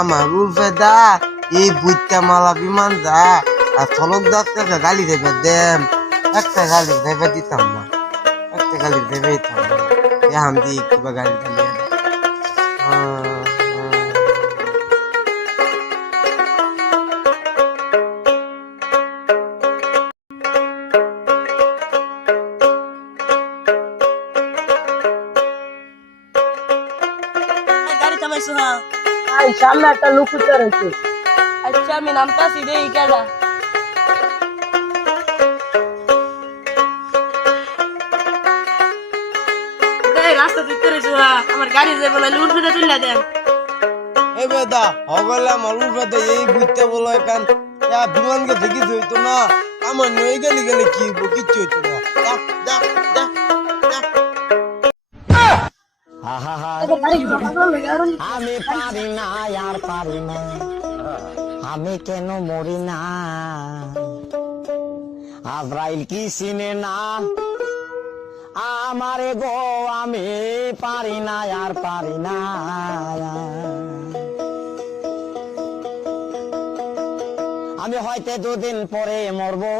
আমার উর্ফেদা এই বুইটা মালা বিমান যা আর চলক দাসকে গালি দেবে দেম একটা গালি দেবে দিতাম না একটা গালি দেবে দিতাম না এখন দি কিবা গালি দিলে গাড়ি থামাইছো হ্যাঁ এই সামনে একটা লোক উত্তর হয়েছে। আচ্ছা আমি নামতাছি দেই কেডা এই রাস্তা উত্তর হইছো হ্যাঁ আমার গাড়ি যাবে না লুট ফিরে তুললা দেন এই বেদা হগলে আমার উর্ফেদা এই বুইটা বলো এখান বিমানকে দেখি হইতো না আমার নই গেলে গেলে কি হইব কিচ্ছু হইতো না যা যা যা যা আমি পারি না আর পারি না আমি কেন মরি না আজরাইল কি চিনে না আমারে গো আমি পারি না আর পারি না আমি হয়তো দুদিন পরে মরবো